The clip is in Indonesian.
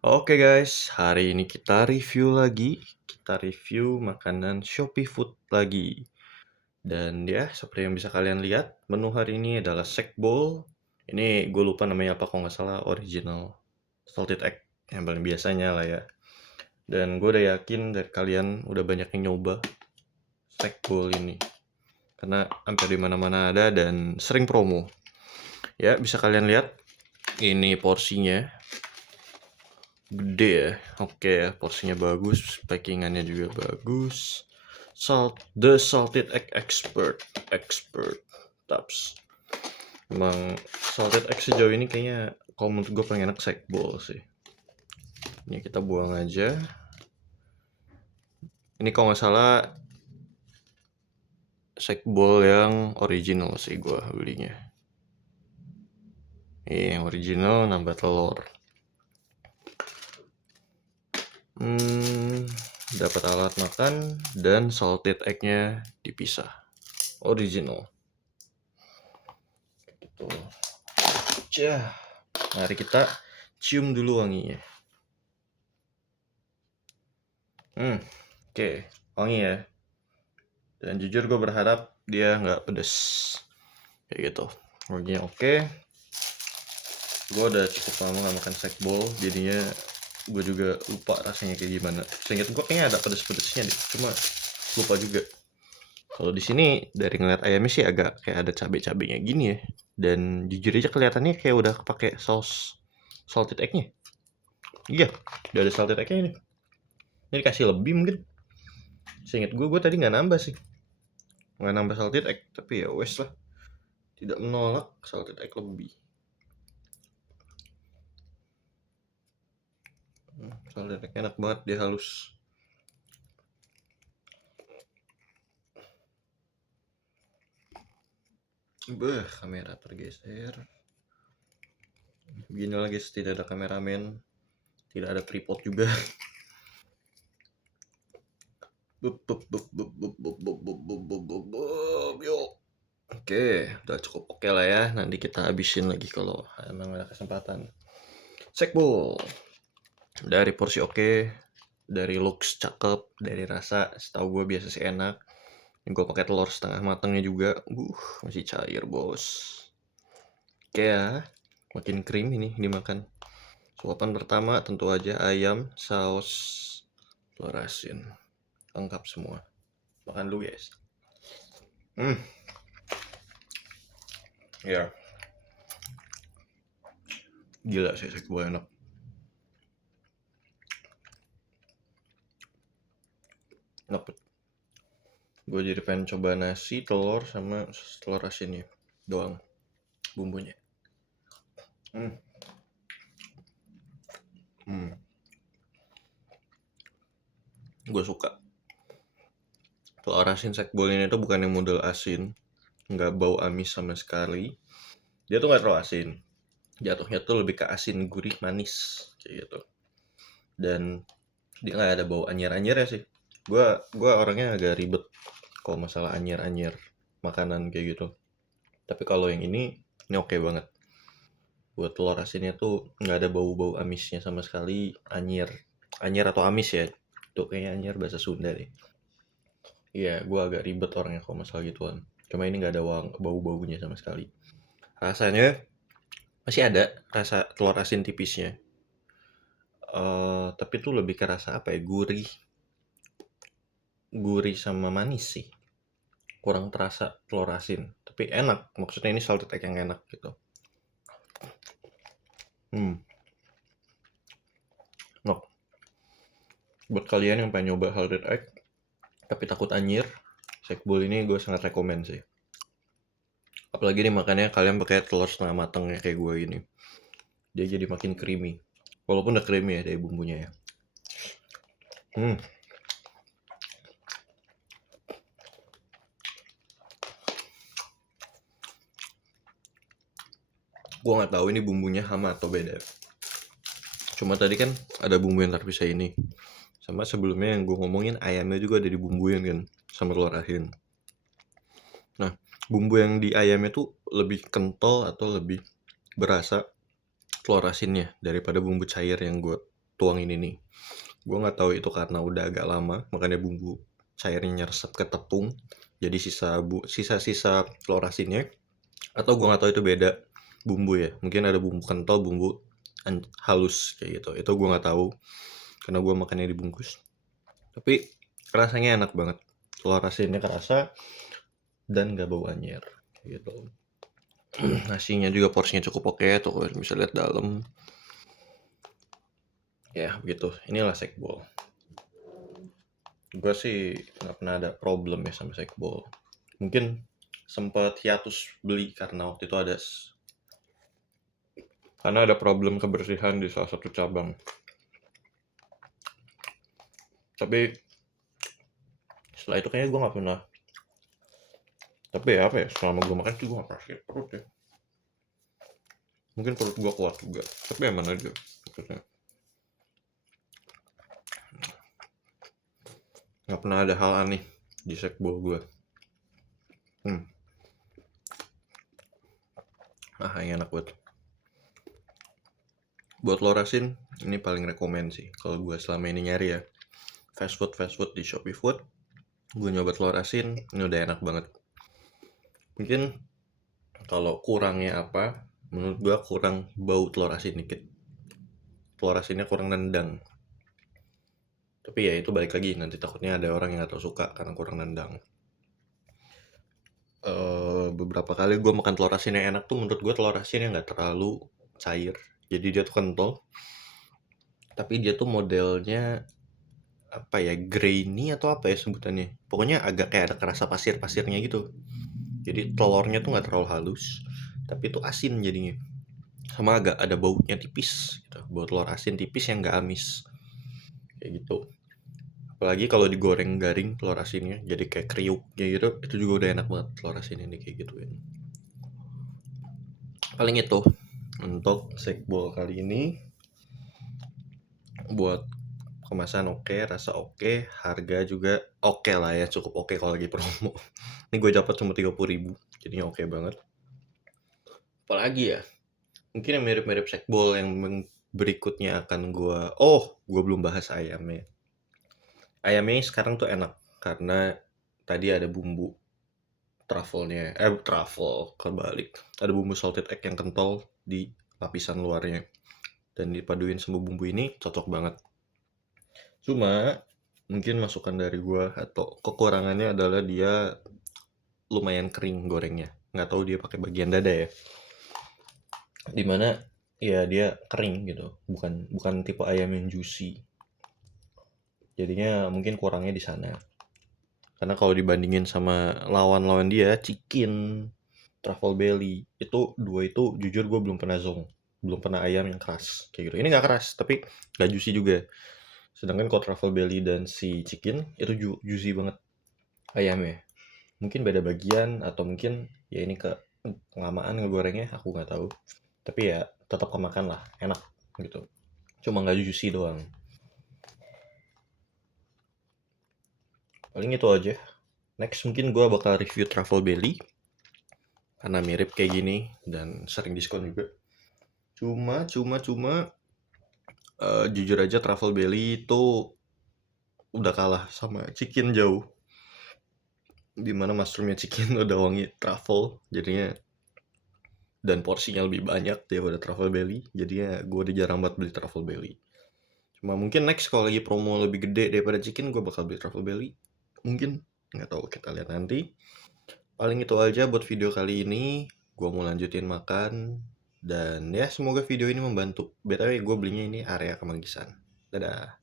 Oke guys, hari ini kita review lagi. Kita review makanan Shopee Food lagi. Dan ya, seperti yang bisa kalian lihat, menu hari ini adalah Shake Bowl. Ini gue lupa namanya apa kalau nggak salah, original salted egg yang paling biasanya lah ya. Dan gue udah yakin dari kalian udah banyak yang nyoba Shake Bowl ini. Karena hampir di mana-mana ada dan sering promo. Ya, bisa kalian lihat ini porsinya. Gede ya. Oke ya, porsinya bagus, packingannya juga bagus. The Salted Egg Expert Tops. Emang Salted Egg sejauh ini kayaknya kalau menurut gue paling enak Shake Bowl sih. Ini kita buang aja. Ini kalau nggak salah Shake Bowl yang original sih gue belinya. Ini yang original nambah telur. Dapat alat makan dan salted egg-nya dipisah. Original. Gitu. Mari kita cium dulu wanginya. Oke, wangi ya. Dan jujur gue berharap dia nggak pedes. Kayak gitu. Wanginya oke. Gue udah cukup lama gak makan Shake Bowl, jadinya gue juga lupa rasanya kayak gimana. Seingat gue kayaknya ada pedes-pedesnya deh, cuma lupa juga. Kalau di sini dari ngeliat ayamnya sih agak kayak ada cabai-cabainya gini ya. Dan jujur aja kelihatannya kayak udah pakai saus salted egg-nya. Iya, udah ada salted egg-nya ini. Ini dikasih lebih mungkin. Seingat gue tadi nggak nambah sih. Nggak nambah salted egg, tapi ya wes lah. Tidak menolak salted egg lebih. Salted egg enak banget, dia halus. Kamera tergeser. Begini lagi, tidak ada kameramen. Tidak ada tripod juga. Oke, udah cukup oke lah ya. Nanti kita habisin lagi kalau emang ada kesempatan. Sekbol. Dari porsi oke, dari looks cakep, dari rasa setahu gue biasa sih enak. Ini gue pakai telur setengah matangnya juga. Masih cair bos. Oke ya, makin creamy nih dimakan. Suapan pertama tentu aja ayam, saus, telur asin. Lengkap semua. Makan dulu guys. Ya. Gila sih sekbol enak. Enak. Gue jadi pengen coba nasi, telur, sama telur asinnya doang. Bumbunya. Gue suka. Telur asin sekbol ini tuh bukan yang model asin. Nggak bau amis sama sekali. Dia tuh nggak terlalu asin. Jatuhnya tuh lebih ke asin, gurih, manis. Kayak gitu. Dan dia nggak ada bau anyir-anyirnya sih. Gue orangnya agak ribet kalau masalah anyir-anyir makanan kayak gitu. Tapi kalau yang ini oke banget. Buat telur asinnya tuh nggak ada bau-bau amisnya sama sekali. Anyir atau amis ya, itu kayaknya anyir bahasa Sunda deh. Iya, gue agak ribet orangnya kalau masalah gituan. Cuma ini nggak ada bau-baunya sama sekali. Rasanya masih ada rasa telur asin tipisnya. Tapi tuh lebih ke rasa apa ya, gurih sama manis sih. Kurang terasa telur asin, tapi enak. Maksudnya ini salted egg yang enak gitu. Nah, buat kalian yang pengen nyoba salted egg tapi takut anyir, Sekbol ini gue sangat rekomen sih. Apalagi nih makannya kalian pakai telur setengah matang ya kayak gue gini. Dia jadi makin creamy. Walaupun udah creamy ya dari bumbunya ya. Gue nggak tahu ini bumbunya sama atau beda. Cuma tadi kan ada bumbu yang terpisah ini. Sama sebelumnya yang gue ngomongin ayamnya juga ada dibumbuin kan sama telur asin. Nah, bumbu yang di ayamnya tuh lebih kental atau lebih berasa telur asinnya daripada bumbu cair yang gue tuangin ini. Gue nggak tahu itu karena udah agak lama, makanya bumbu cairnya nyeresep ke tepung. Jadi sisa-sisa telur asinnya. Atau gue nggak tahu itu beda bumbu ya. Mungkin ada bumbu kental, bumbu halus kayak gitu. Itu gue nggak tahu karena gue makannya dibungkus. Tapi rasanya enak banget. Telur asinnya kerasa dan gak bau anyer gitu. Nasinya juga porsinya cukup oke, tuh kalian bisa lihat dalam. Ya begitu, inilah sekbol. Gue sih nggak pernah ada problem ya sama sekbol. Mungkin sempat hiatus beli karena waktu itu ada problem kebersihan di salah satu cabang. Tapi setelah itu kayaknya gue nggak pernah. Tapi ya apa ya, selama gue makan sih gue nggak pernah sakit perut ya. Mungkin perut gue kuat juga. Tapi emang aja maksudnya. Nggak pernah ada hal aneh di sekbol gue. Yang enak buat telur asin ini paling rekomen sih kalau gue selama ini nyari ya. Fast food di Shopee Food, gue nyoba telur asin, ini udah enak banget. Mungkin kalau kurangnya apa, menurut gue kurang bau telur asin dikit. Telur asinnya kurang nendang. Tapi ya itu balik lagi, nanti takutnya ada orang yang gak tau suka karena kurang nendang. Beberapa kali gue makan telur asin yang enak tuh menurut gue telur asin yang gak terlalu cair. Jadi dia tuh kental. Tapi dia tuh modelnya apa ya, grainy atau apa ya sebutannya. Pokoknya agak kayak ada kerasa pasir-pasirnya gitu. Jadi telurnya tuh nggak terlalu halus, tapi itu asin jadinya. Sama agak ada baunya tipis gitu. Bau telur asin tipis yang nggak amis. Kayak gitu. Apalagi kalau digoreng garing telur asinnya jadi kayak kriuk kayak gitu, itu juga udah enak banget telur asin ini kayak gituin. Paling itu untuk sekbol kali ini. Buat kemasan oke, rasa oke, harga juga oke lah ya, cukup oke kalau lagi promo. Ini gue dapat cuma 30.000, jadinya oke banget. Apalagi ya, mungkin yang mirip-mirip sekbol yang berikutnya akan gue belum bahas ayamnya. Ayamnya sekarang tuh enak karena tadi ada bumbu truffle-nya, truffle kebalik. Ada bumbu salted egg yang kental di lapisan luarnya. Dan dipaduin sama bumbu ini cocok banget. Cuma mungkin masukan dari gua atau kekurangannya adalah dia lumayan kering gorengnya. Nggak tahu dia pakai bagian dada ya. Dimana ya dia kering gitu. Bukan tipe ayam yang juicy. Jadinya mungkin kurangnya di sana. Karena kalau dibandingin sama lawan-lawan dia, chicken, truffle belly, itu dua itu jujur gue belum pernah zong. Belum pernah ayam yang keras kayak gitu. Ini nggak keras tapi nggak juicy juga. Sedangkan kalau truffle belly dan si chicken itu juicy banget ayamnya. Mungkin beda bagian atau mungkin ya ini kelamaan ngegorengnya, aku nggak tahu. Tapi ya tetap kemakan lah, enak gitu. Cuma nggak juicy doang. Paling itu aja. Next mungkin gue bakal review truffle belly karena mirip kayak gini dan sering diskon juga. Cuma jujur aja truffle belly itu udah kalah sama chicken jauh. Dimana mushroomnya chicken udah wangi truffle, jadinya dan porsinya lebih banyak daripada truffle belly, jadinya gue udah jarang banget beli truffle belly. Cuma mungkin next kalau lagi promo lebih gede daripada chicken, gue bakal beli truffle belly. Mungkin, nggak tahu, kita lihat nanti. Paling itu aja buat video kali ini. Gue mau lanjutin makan. Dan ya semoga video ini membantu. BTW gue belinya ini area Kemanggisan. Dadah.